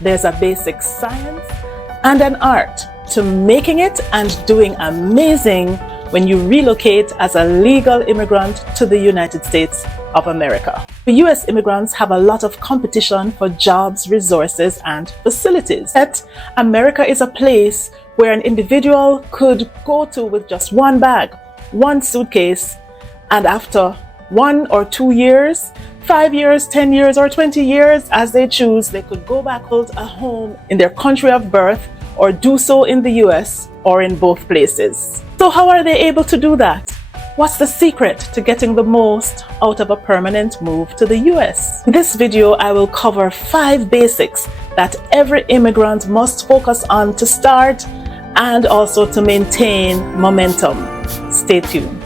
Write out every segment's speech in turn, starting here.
There's a basic science and an art to making it and doing amazing when you relocate as a legal immigrant to the United States of America. The US immigrants have a lot of competition for jobs, resources, and facilities. Yet, America is a place where an individual could go to with just one bag, one suitcase, and after 1 or 2 years, 5 years, 10 years, or 20 years, as they choose, they could go back hold a home in their country of birth or do so in the US or in both places. So how are they able to do that? What's the secret to getting the most out of a permanent move to the US? In this video, I will cover 5 basics that every immigrant must focus on to start and also to maintain momentum. Stay tuned.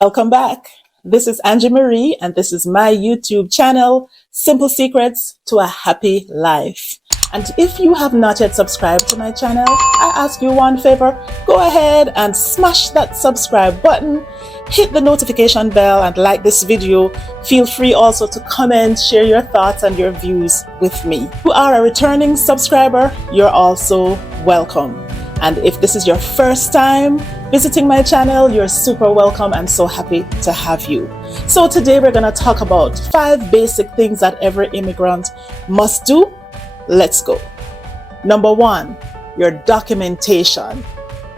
Welcome back. This is Angie Marie, and this is my YouTube channel, Simple Secrets to a Happy Life. And if you have not yet subscribed to my channel, I ask you one favor, go ahead and smash that subscribe button, hit the notification bell, and like this video. Feel free also to comment, share your thoughts and your views with me. If you are a returning subscriber, you're also welcome. And if this is your first time visiting my channel, you're super welcome and so happy to have you. So today we're going to talk about 5 basic things that every immigrant must do. Let's go. Number 1, your documentation.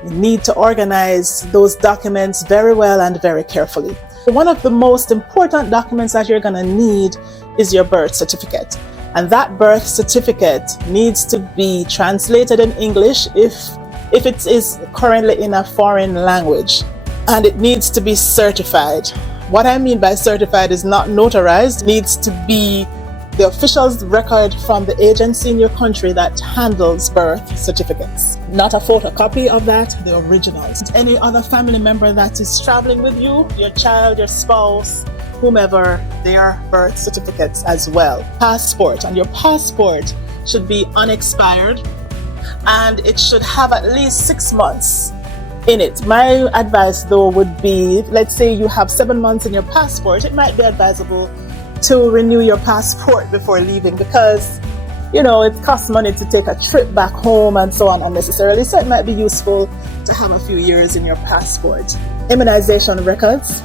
You need to organize those documents very well and very carefully. One of the most important documents that you're going to need is your birth certificate. And that birth certificate needs to be translated in English if it is currently in a foreign language, and it needs to be certified. What I mean by certified is not notarized. It needs to be the official record from the agency in your country that handles birth certificates. Not a photocopy of that, the originals. Any other family member that is traveling with you, your child, your spouse, whomever, their birth certificates as well. Passport, and your passport should be unexpired, and it should have at least 6 months in it. My advice though would be, let's say you have 7 months in your passport, it might be advisable to renew your passport before leaving, because you know it costs money to take a trip back home and so on unnecessarily, so it might be useful to have a few years in your passport. Immunization records,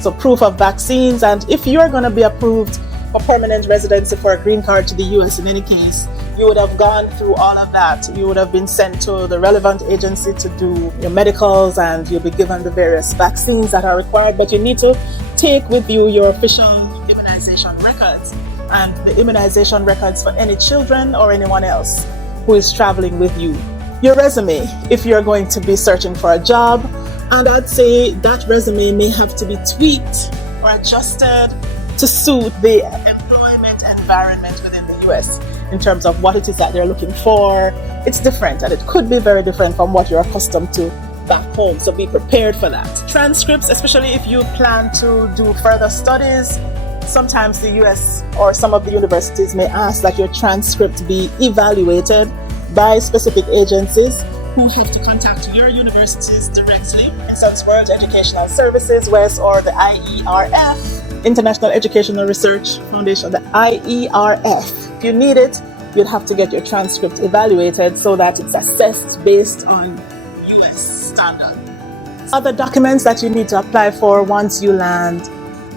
so proof of vaccines, and if you're going to be approved for permanent residency for a green card to the US, in any case, you would have gone through all of that. You would have been sent to the relevant agency to do your medicals, and you'll be given the various vaccines that are required, but you need to take with you your official immunization records and the immunization records for any children or anyone else who is traveling with you. Your resume, if you're going to be searching for a job, and I'd say that resume may have to be tweaked or adjusted to suit the employment environment within the US. In terms of what it is that they're looking for, it's different, and it could be very different from what you're accustomed to back home, so be prepared for that. Transcripts, especially if you plan to do further studies, sometimes the US or some of the universities may ask that your transcript be evaluated by specific agencies who have to contact your universities directly. For instance, World Educational Services, WES, or the IERF, International Educational Research Foundation, the IERF. If you need it, you'd have to get your transcript evaluated so that it's assessed based on US standard. Other documents that you need to apply for once you land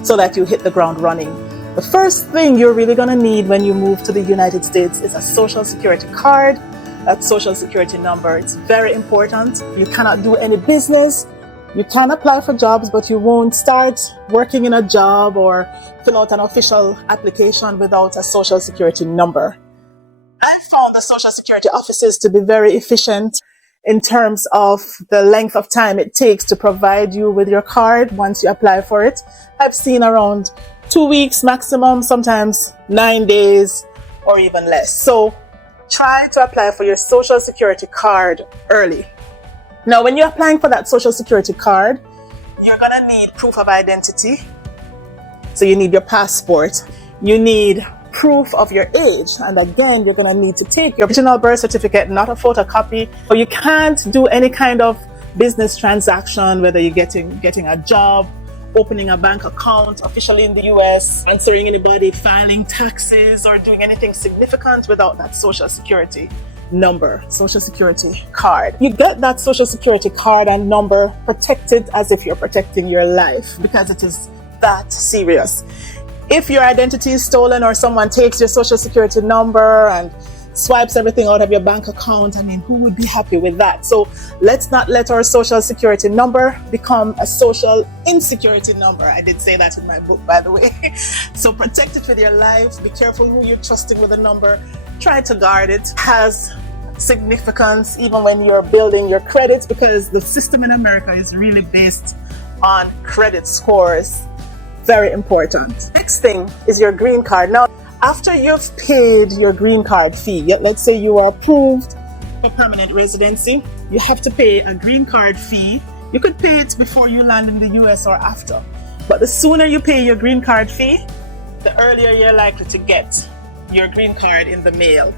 so that you hit the ground running. The first thing you're really going to need when you move to the United States is a social security card, that social security number. It's very important. You cannot do any business. You can apply for jobs, but you won't start working in a job or fill out an official application without a social security number. I found the social security offices to be very efficient in terms of the length of time it takes to provide you with your card once you apply for it. I've seen around 2 weeks maximum, sometimes 9 days or even less. So try to apply for your social security card early. Now, when you're applying for that social security card, you're going to need proof of identity. So you need your passport. You need proof of your age. And again, you're going to need to take your original birth certificate, not a photocopy. Or you can't do any kind of business transaction, whether you're getting a job opening a bank account officially in the US, answering anybody, filing taxes, or doing anything significant without that social security number, social security card. You get that social security card and number protected as if you're protecting your life, because it is that serious. If your identity is stolen or someone takes your social security number and swipes everything out of your bank account, I mean, who would be happy with that? So let's not let our social security number become a social insecurity number. I did say that in my book, by the way. So protect it with your life. Be careful who you're trusting with a number. Try to guard it. It has significance even when you're building your credit, because the system in America is really based on credit scores. Very important. Next thing is your green card. Now, after you've paid your green card fee, let's say you are approved for permanent residency, you have to pay a green card fee. You could pay it before you land in the US or after. But the sooner you pay your green card fee, the earlier you're likely to get your green card in the mail.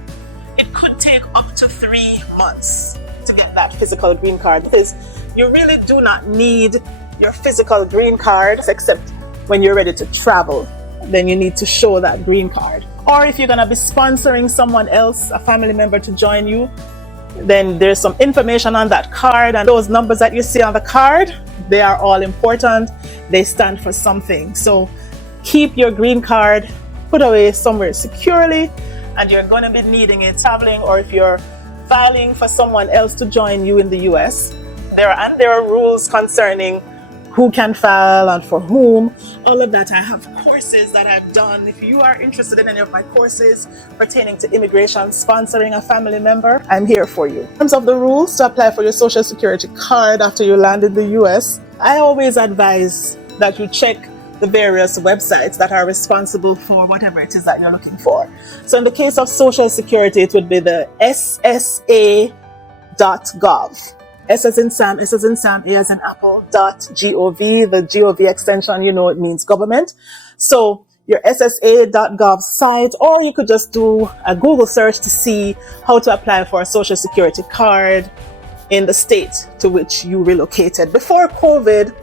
It could take up to 3 months to get that physical green card, because you really do not need your physical green card except when you're ready to travel. Then you need to show that green card. Or if you're going to be sponsoring someone else, a family member, to join you, then there's some information on that card, and those numbers that you see on the card, they are all important. They stand for something. So keep your green card put away somewhere securely, and you're going to be needing it traveling, or if you're filing for someone else to join you in the US. There are rules concerning who can file and for whom. All of that. I have courses that I've done. If you are interested in any of my courses pertaining to immigration, sponsoring a family member, I'm here for you. In terms of the rules to apply for your social security card after you land in the US, I always advise that you check the various websites that are responsible for whatever it is that you're looking for. So in the case of social security, it would be the ssa.gov. S as in Sam, A as in Apple, .gov. The GOV extension, it means government. So your ssa.gov site, or you could just do a Google search to see how to apply for a social security card in the state to which you relocated. Before COVID,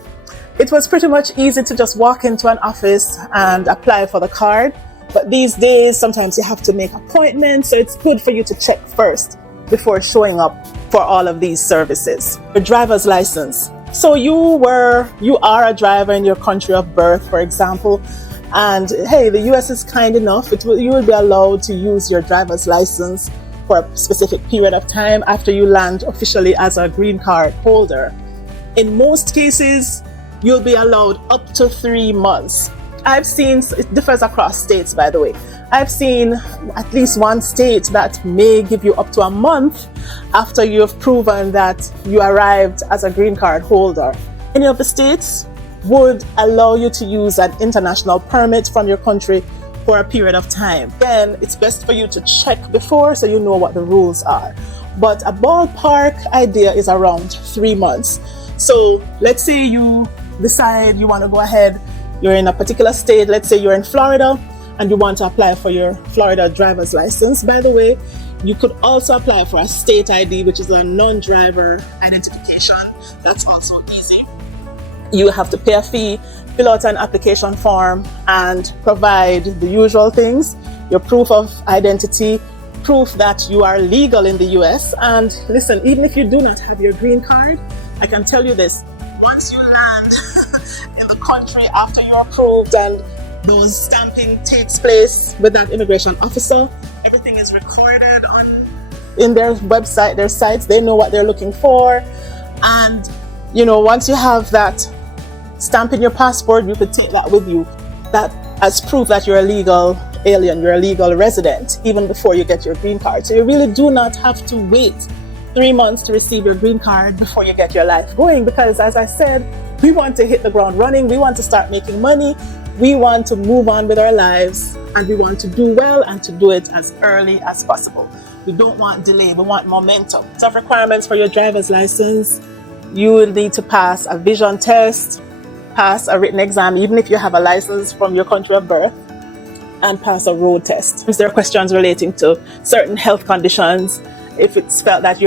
it was pretty much easy to just walk into an office and apply for the card. But these days, sometimes you have to make appointments, so it's good for you to check first before showing up for all of these services. Your driver's license. So you are a driver in your country of birth, for example, and hey, the US is kind enough, you will be allowed to use your driver's license for a specific period of time after you land officially as a green card holder. In most cases, you'll be allowed up to 3 months. I've seen, it differs across states, by the way. I've seen at least one state that may give you up to a month after you've proven that you arrived as a green card holder. Any of the states would allow you to use an international permit from your country for a period of time. Then it's best for you to check before so you know what the rules are. But a ballpark idea is around 3 months. So let's say you decide you want to go ahead, you're in a particular state, let's say you're in Florida, and you want to apply for your Florida driver's license. By the way, you could also apply for a state ID, which is a non-driver identification. That's also easy. You have to pay a fee, fill out an application form, and provide the usual things, your proof of identity, proof that you are legal in the US. And listen, even if you do not have your green card, I can tell you this, once you land in the country after you're approved and those stamping takes place with that immigration officer, everything is recorded in their website, their sites. They know what they're looking for. And, once you have that stamp in your passport, you could take that with you. That as proof that you're a legal alien, you're a legal resident, even before you get your green card. So you really do not have to wait 3 months to receive your green card before you get your life going. Because as I said, we want to hit the ground running. We want to start making money. We want to move on with our lives, and we want to do well and to do it as early as possible. We don't want delay, we want momentum. Some requirements for your driver's license: you will need to pass a vision test, pass a written exam, even if you have a license from your country of birth, and pass a road test. There are questions relating to certain health conditions, if it's felt that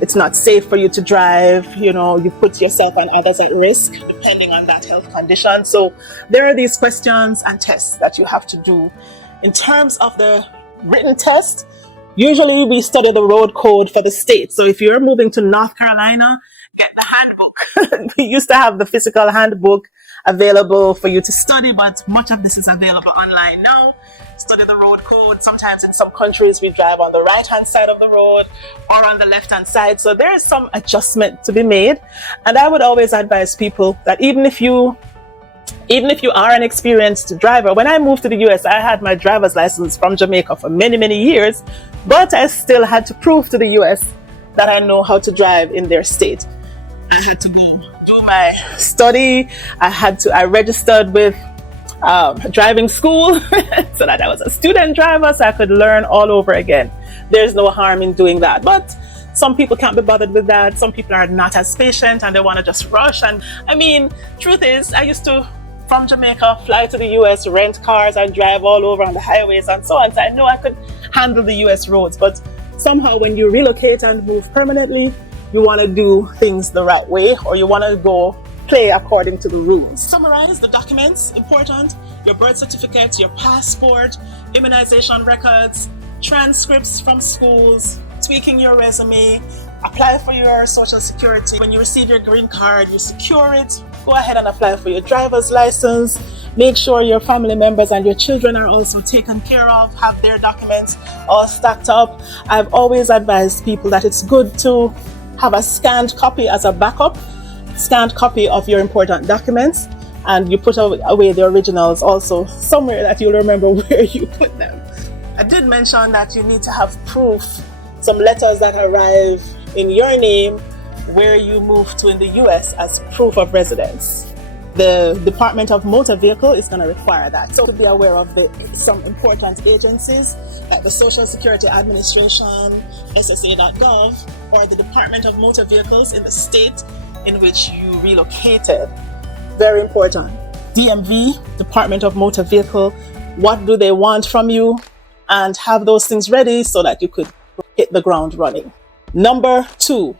it's not safe for you to drive, you put yourself and others at risk depending on that health condition. So there are these questions and tests that you have to do. In terms of the written test, usually we study the road code for the state. So if you're moving to North Carolina, get the handbook. We used to have the physical handbook available for you to study, but much of this is available online now. Study the road code. Sometimes in some countries we drive on the right hand side of the road or on the left hand side. So there is some adjustment to be made. And I would always advise people that even if you are an experienced driver, when I moved to the US, I had my driver's license from Jamaica for many, many years, but I still had to prove to the US that I know how to drive in their state. I had to go do my study. I registered with driving school so that I was a student driver, so I could learn all over again. There's no harm in doing that, but some people can't be bothered with that. Some people are not as patient and they want to just rush. And I mean, truth is, I used to, from Jamaica, fly to the US, rent cars and drive all over on the highways and so on. So I know I could handle the US roads, but somehow when you relocate and move permanently, you want to do things the right way, or you want to go play according to the rules. Summarize the documents, important: your birth certificate, your passport, immunization records, transcripts from schools, tweaking your resume, apply for your social security. When you receive your green card, you secure it, go ahead and apply for your driver's license. Make sure your family members and your children are also taken care of, have their documents all stacked up. I've always advised people that it's good to have a scanned copy as a backup, scanned copy of your important documents, and you put away the originals also somewhere that you'll remember where you put them. I did mention that you need to have proof, some letters that arrive in your name where you moved to in the US as proof of residence. The Department of Motor Vehicle is going to require that. So to be aware of some important agencies like the Social Security Administration, SSA.gov, or the Department of Motor Vehicles in the state in which you relocated. Very important. DMV, Department of Motor Vehicle, what do they want from you? And have those things ready so that you could hit the ground running. Number 2,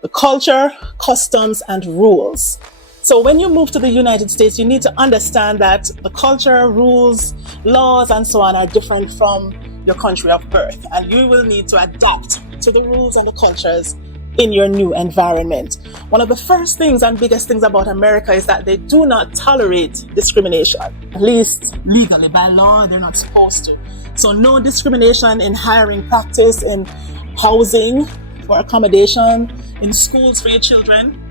the culture, customs, and rules. So when you move to the United States, you need to understand that the culture, rules, laws, and so on are different from your country of birth. And you will need to adapt to the rules and the cultures in your new environment. One of the first things and biggest things about America is that they do not tolerate discrimination. At least legally, by law, they're not supposed to. So no discrimination in hiring practice, in housing for accommodation, in schools for your children.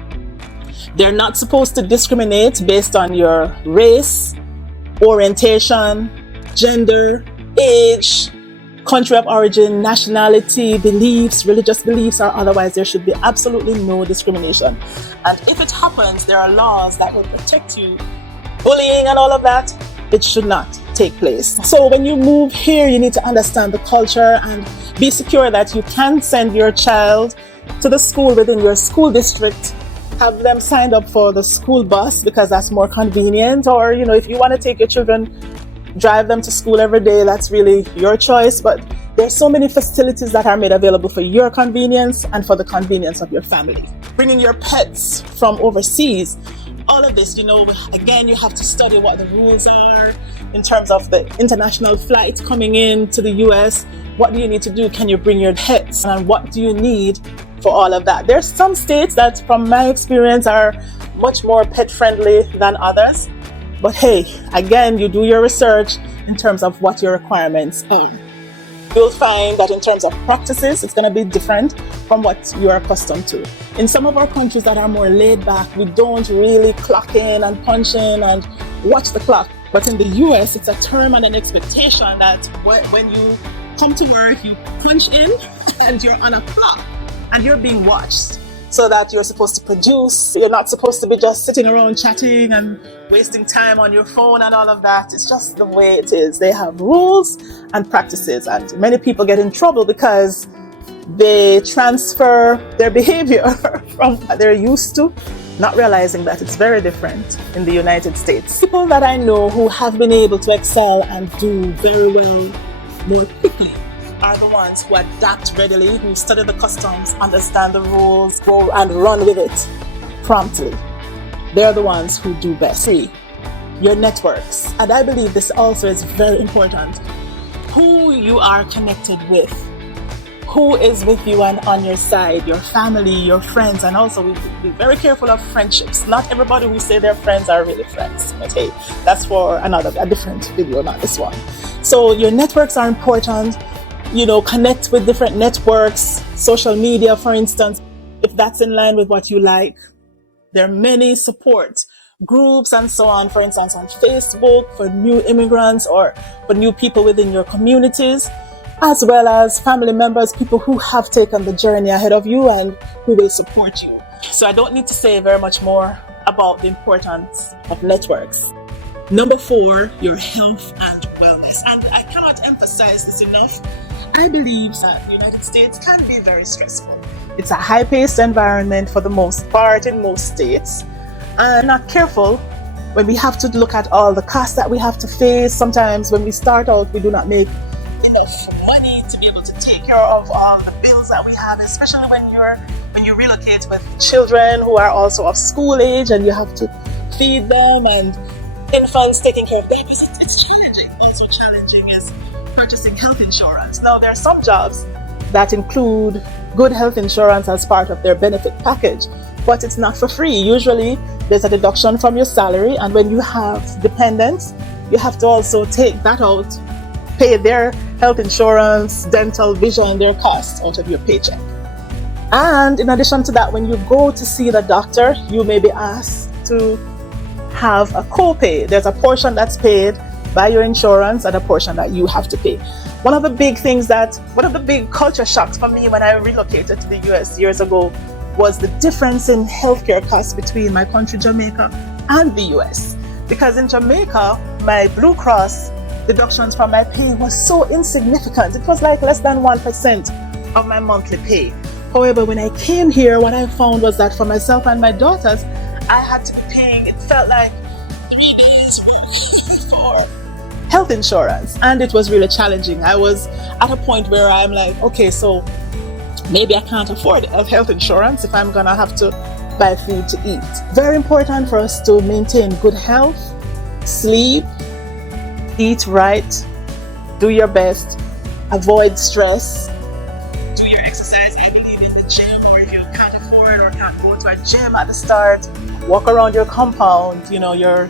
They're not supposed to discriminate based on your race, orientation, gender, age, country of origin, nationality, beliefs, religious beliefs, or otherwise. There should be absolutely no discrimination. And if it happens, there are laws that will protect you. Bullying and all of that, it should not take place. So when you move here, you need to understand the culture and be secure that you can send your child to the school within your school district. Have them signed up for the school bus because that's more convenient. Or, if you want to take your children, drive them to school every day, that's really your choice. But there's so many facilities that are made available for your convenience and for the convenience of your family. Bringing your pets from overseas, all of this, again, you have to study what the rules are in terms of the international flight coming in to the US. What do you need to do? Can you bring your pets? And what do you need for all of that? There's some states that, from my experience, are much more pet friendly than others. But hey, again, you do your research in terms of what your requirements are. You'll find that in terms of practices, it's going to be different from what you're accustomed to. In some of our countries that are more laid back, we don't really clock in and punch in and watch the clock. But in the US, it's a term and an expectation that when you come to work, you punch in and you're on a clock and you're being watched so that you're supposed to produce. You're not supposed to be just sitting around chatting and wasting time on your phone and all of that. It's just the way it is. They have rules and practices, and many people get in trouble because they transfer their behavior from what they're used to, not realizing that it's very different in the United States. People that I know who have been able to excel and do very well more quickly are the ones who adapt readily, who study the customs, understand the rules, go and run with it promptly. They're the ones who do best. 3, your networks. And I believe this also is very important. Who you are connected with. Who is with you and on your side, your family, your friends, and also we be very careful of friendships. Not everybody who say they're friends are really friends, but hey, that's for a different video, not this one. So your networks are important. Connect with different networks, social media, for instance, if that's in line with what you like. There are many support groups and so on, for instance, on Facebook for new immigrants or for new people within your communities, as well as family members, people who have taken the journey ahead of you and who will support you. So I don't need to say very much more about the importance of networks. Number 4, your health and wellness. And I cannot emphasize this enough. I believe that the United States can be very stressful. It's a high-paced environment for the most part in most states. And not careful when we have to look at all the costs that we have to face. Sometimes when we start out, we do not make enough money to be able to take care of all the bills that we have, especially when you relocate with children who are also of school age and you have to feed them, and infants, taking care of babies. It's challenging. Also challenging is purchasing health insurance. Now, there are some jobs that include good health insurance as part of their benefit package, but it's not for free. Usually there's a deduction from your salary, and when you have dependents, you have to also take that out, pay their health insurance, dental, vision, their costs out of your paycheck. And in addition to that, when you go to see the doctor, you may be asked to have a copay. There's a portion that's paid by your insurance and a portion that you have to pay. One of the big culture shocks for me when I relocated to the US years ago was the difference in healthcare costs between my country, Jamaica, and the US. Because in Jamaica, my Blue Cross deductions from my pay was so insignificant. It was like less than 1% of my monthly pay. However, when I came here, what I found was that for myself and my daughters, I had to be paying, it felt like 3 days for health insurance. And it was really challenging. I was at a point where I'm like, okay, so maybe I can't afford health insurance if I'm gonna have to buy food to eat. Very important for us to maintain good health, sleep, eat right, do your best, avoid stress, do your exercise. I believe in the gym, or if you can't afford or can't go to a gym at the start, walk around your compound, your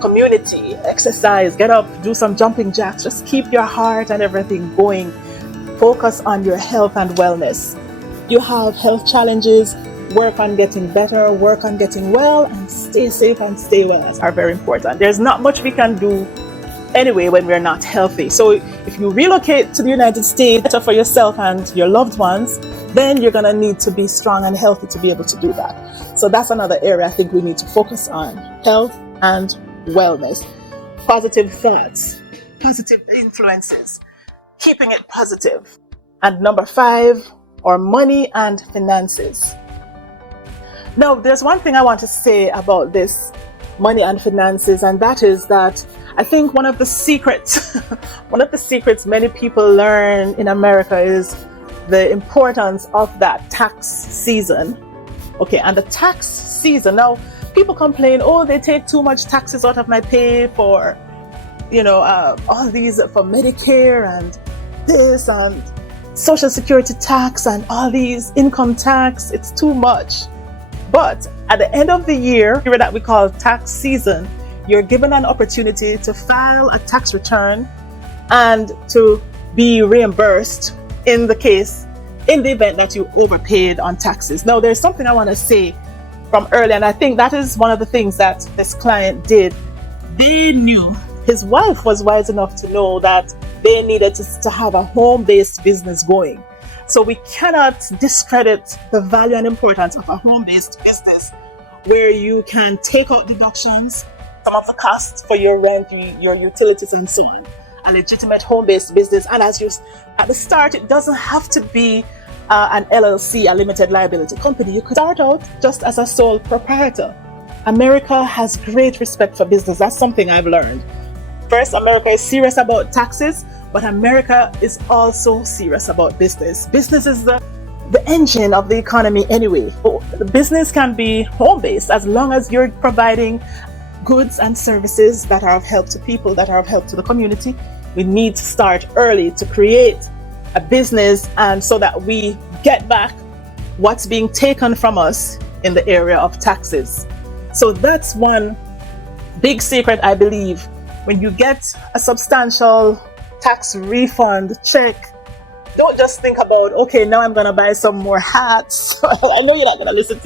community, exercise, get up, do some jumping jacks, just keep your heart and everything going. Focus on your health and wellness. You have health challenges, work on getting better, work on getting well, and stay safe and stay well are very important. There's not much we can do anyway when we're not healthy. So if you relocate to the United States, better for yourself and your loved ones, then you're gonna need to be strong and healthy to be able to do that. So that's another area I think we need to focus on, health and wellness. Positive thoughts, positive influences, keeping it positive. And number 5, or money and finances. Now, there's one thing I want to say about this money and finances, and that is that I think one of the secrets many people learn in America is the importance of that tax season. Okay, and the tax season, now people complain, oh, they take too much taxes out of my pay for, all these, for Medicare and this and Social Security tax and all these income tax, it's too much. But at the end of the year that we call tax season, you're given an opportunity to file a tax return and to be reimbursed in the event that you overpaid on taxes. Now, there's something I want to say from earlier, and I think that is one of the things that this client did. They knew, his wife was wise enough to know that they needed to have a home-based business going. So we cannot discredit the value and importance of a home-based business where you can take out deductions, some of the costs for your rent, your utilities and so on. A legitimate home-based business. And at the start, it doesn't have to be an LLC, a limited liability company. You could start out just as a sole proprietor. America has great respect for business. That's something I've learned. First, America is serious about taxes, but America is also serious about business. Business is the engine of the economy anyway. The business can be home-based as long as you're providing goods and services that are of help to people, that are of help to the community. We need to start early to create a business, and so that we get back what's being taken from us in the area of taxes. So that's one big secret, I believe. When you get a substantial tax refund check, don't just think about, okay, now I'm gonna buy some more hats. I know you're not gonna listen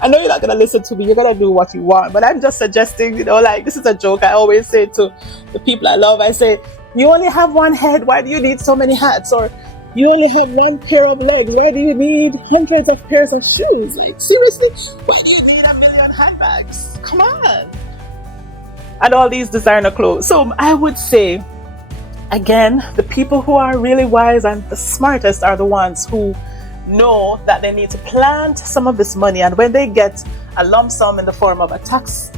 I know you're not gonna listen to me. You're gonna do what you want. But I'm just suggesting, like, this is a joke I always say to the people I love. I say, you only have one head. Why do you need so many hats? Or you only have one pair of legs. Why do you need hundreds of pairs of shoes? Seriously, why do you need a million handbags? Come on. And all these designer clothes. So I would say, again, the people who are really wise and the smartest are the ones who know that they need to plant some of this money, and when they get a lump sum in the form of a tax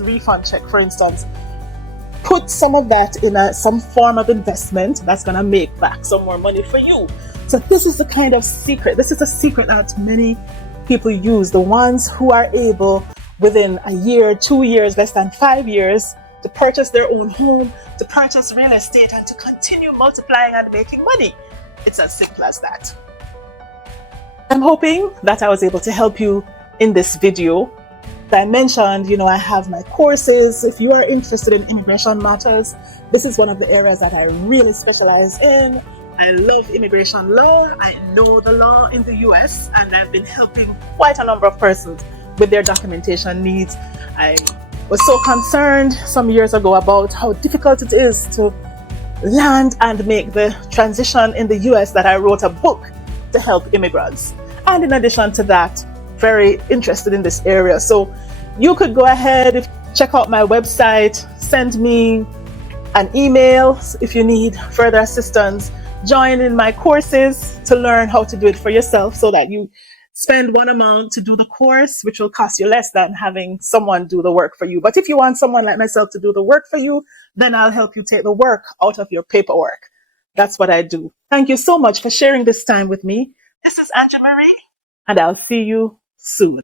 refund check, for instance, put some of that in some form of investment that's going to make back some more money for you. So this is the kind of secret. This is a secret that many people use. The ones who are able, within a year, 2 years, less than 5 years, to purchase their own home, to purchase real estate, and to continue multiplying and making money. It's as simple as that. I'm hoping that I was able to help you in this video. As I mentioned, I have my courses. If you are interested in immigration matters, this is one of the areas that I really specialize in. I love immigration law. I know the law in the US, and I've been helping quite a number of persons with their documentation needs. I was so concerned some years ago about how difficult it is to land and make the transition in the US that I wrote a book to help immigrants. And in addition to that, very interested in this area. So you could go ahead, check out my website, send me an email if you need further assistance. Join in my courses to learn how to do it for yourself, so that you spend one amount to do the course, which will cost you less than having someone do the work for you. But if you want someone like myself to do the work for you, then I'll help you take the work out of your paperwork. That's what I do. Thank you so much for sharing this time with me. This is Angie Marie, and I'll see you soon.